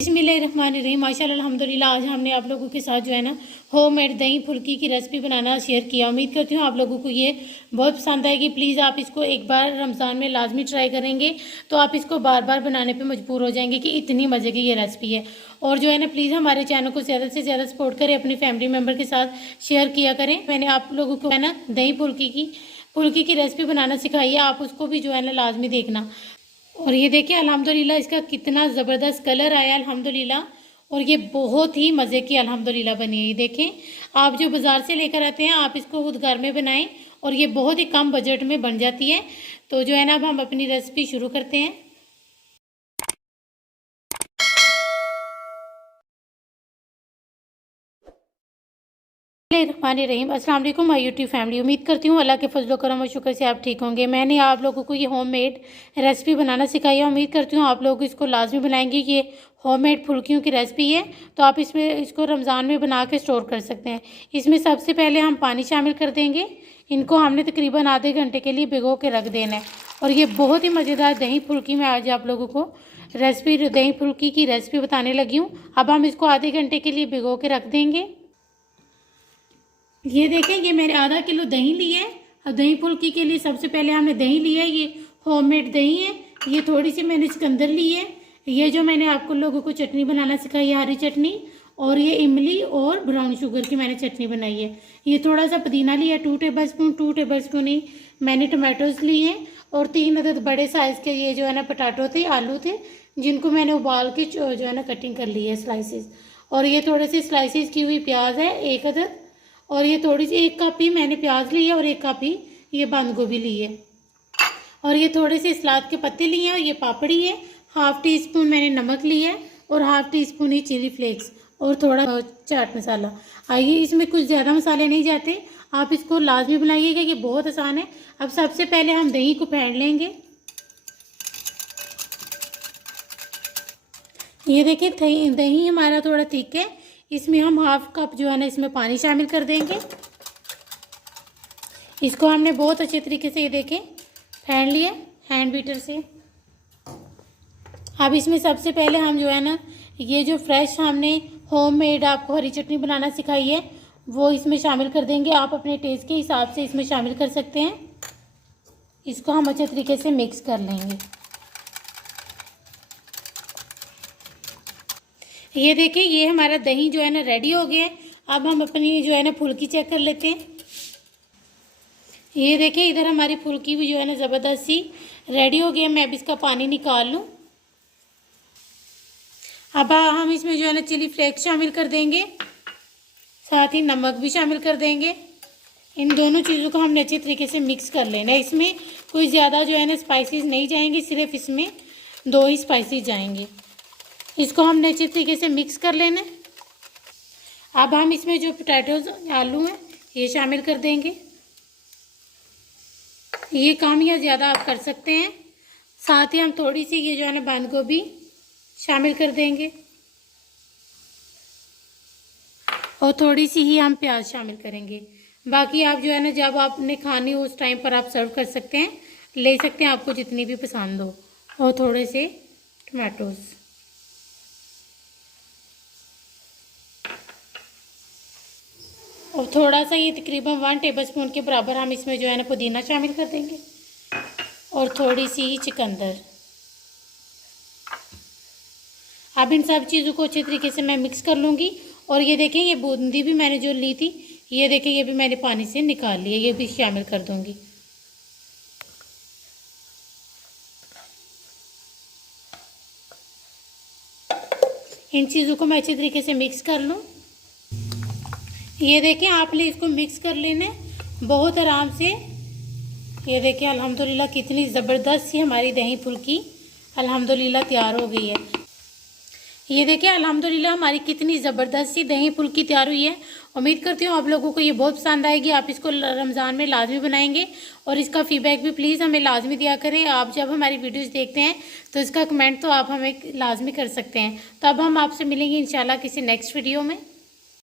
बिस्मिल्लाहिर्रहमानिर्रहीम। माशाअल्लाह अल्हम्दुलिल्लाह। आज हमने आप लोगों के साथ जो है ना होममेड दही फुल्की की रेसिपी बनाना शेयर किया। उम्मीद करती हूँ आप लोगों को ये बहुत पसंद आएगी। प्लीज़ आप इसको एक बार रमज़ान में लाजमी ट्राई करेंगे तो आप इसको बार बार बनाने पे मजबूर हो जाएंगे कि इतनी मज़े की ये रेसिपी है। और जो है ना प्लीज़ हमारे चैनल को ज़्यादा से ज़्यादा सपोर्ट करें, अपनी फैमिली मेम्बर के साथ शेयर किया करें। मैंने आप लोगों को है ना दही फुल्की की रेसिपी बनाना सिखाई है, आप उसको भी जो है ना लाजमी देखना। और ये देखिए अल्हम्दुलिल्लाह इसका कितना ज़बरदस्त कलर आया अल्हम्दुलिल्लाह। और ये बहुत ही मज़े की अल्हम्दुलिल्लाह बनी है। ये देखें, आप जो बाज़ार से लेकर आते हैं आप इसको खुद घर में बनाएं और ये बहुत ही कम बजट में बन जाती है। तो जो है ना अब हम अपनी रेसिपी शुरू करते हैं। रहीम अस्सलाम वालेकुम माय यूट्यूब फैमिली। उम्मीद करती हूँ अल्लाह के फजल करम और शुक्र से आप ठीक होंगे। मैंने आप लोगों को ये होममेड रेसिपी बनाना सिखाई है। उम्मीद करती हूँ आप लोग इसको लाजमी बनाएंगे। ये होममेड फुल्कियों की रेसिपी है तो आप इसको रमज़ान में बना के स्टोर कर सकते हैं। इसमें सबसे पहले हम पानी शामिल कर देंगे। इनको हमने तकरीबन आधे घंटे के लिए भिगो के रख देना है। और ये बहुत ही मज़ेदार दही फुल्की मैं आज आप लोगों को दही फुल्की की रेसिपी बताने लगी हूँ। अब हम इसको आधे घंटे के लिए भिगो के रख देंगे। ये देखें, ये मैंने आधा किलो दही ली है। और दही फुल्की के लिए सबसे पहले हमने दही लिया है, ये होममेड दही है। ये थोड़ी सी मैंने चुकंदर ली है। ये जो मैंने आपको लोगों को चटनी बनाना सिखाई है, हरी चटनी, और ये इमली और ब्राउन शुगर की मैंने चटनी बनाई है। ये थोड़ा सा पुदीना लिया 2 टेबलस्पून ही मैंने टमाटोज लिए हैं। और 3 अदद बड़े साइज़ के ये जो है ना पटाटो थे, आलू थे, जिनको मैंने उबाल के जो है ना कटिंग कर ली है स्लाइसेस। और ये थोड़े से स्लाइसेस की हुई प्याज है 1 अदद। और ये थोड़ी सी 1 कप ही मैंने प्याज ली है और 1 कप ही ये बंद गोभी ली है। और ये थोड़े से सलाद के पत्ते लिए हैं और ये पापड़ी है। 1/2 टीस्पून मैंने नमक लिया है और 1/2 टीस्पून ही चिली फ्लेक्स और थोड़ा चाट मसाला। आइए, इसमें कुछ ज़्यादा मसाले नहीं जाते, आप इसको लाजमी बनाइएगा, ये बहुत आसान है। अब सबसे पहले हम दही को फेंट लेंगे। ये देखिए दही हमारा थोड़ा थिक है। इसमें हम 1/2 कप जो है ना इसमें पानी शामिल कर देंगे। इसको हमने बहुत अच्छे तरीके से ये देखें फेंट लिया हैंड बीटर से। अब इसमें सबसे पहले हम जो है ना ये जो फ्रेश हमने होममेड आपको हरी चटनी बनाना सिखाई है वो इसमें शामिल कर देंगे। आप अपने टेस्ट के हिसाब से इसमें शामिल कर सकते हैं। इसको हम अच्छे तरीके से मिक्स कर लेंगे। ये देखिए, ये हमारा दही जो है ना रेडी हो गया है। अब हम अपनी जो है ना फुल्की चेक कर लेते हैं। ये देखिए, इधर हमारी फुल्की भी जो है ना ज़बरदस्त सी रेडी हो गया। मैं अब इसका पानी निकाल लूँ। अब हम इसमें जो है ना चिली फ्लेक्स शामिल कर देंगे, साथ ही नमक भी शामिल कर देंगे। इन दोनों चीज़ों को हमने अच्छे तरीके से मिक्स कर लेना है। इसमें कोई ज़्यादा जो है ना स्पाइसेस नहीं जाएंगे, सिर्फ इसमें 2 ही स्पाइसेस जाएंगे। इसको हमने अच्छे तरीके से मिक्स कर लेना है। अब हम इसमें जो पोटैटोज आलू हैं ये शामिल कर देंगे। ये कम या ज़्यादा आप कर सकते हैं। साथ ही हम थोड़ी सी ये जो है ना बंद गोभी शामिल कर देंगे और थोड़ी सी ही हम प्याज शामिल करेंगे। बाकी आप जो है ना जब आपने खानी हो उस टाइम पर आप सर्व कर सकते हैं, ले सकते हैं आपको जितनी भी पसंद हो। और थोड़े से टमाटोज। और थोड़ा सा ये तकरीबन 1 टेबलस्पून के बराबर हम इसमें जो है ना पुदीना शामिल कर देंगे और थोड़ी सी ही चुकंदर। अब इन सब चीज़ों को अच्छे तरीके से मैं मिक्स कर लूँगी। और ये देखें, ये बूंदी भी मैंने जो ली थी, ये देखें, ये भी मैंने पानी से निकाल लिया, ये भी शामिल कर दूँगी। इन चीज़ों को मैं अच्छे तरीके से मिक्स कर लूँ। ये देखें, आपने इसको मिक्स कर लेना है बहुत आराम से। ये देखें अल्हम्दुलिल्लाह कितनी ज़बरदस्त सी हमारी दही फुल्की अल्हम्दुलिल्लाह तैयार हो गई है। ये देखिए अल्हम्दुलिल्लाह हमारी कितनी ज़बरदस्त सी दही फुल्की तैयार हुई है। उम्मीद करती हूँ आप लोगों को ये बहुत पसंद आएगी। आप इसको रमज़ान में लाजमी बनाएंगे और इसका फ़ीडबैक भी प्लीज़ हमें लाजमी दिया करें। आप जब हमारी वीडियोस देखते हैं तो इसका कमेंट तो आप हमें लाजमी कर सकते हैं। तो अब हम आपसे मिलेंगे इंशाल्लाह किसी नेक्स्ट वीडियो में।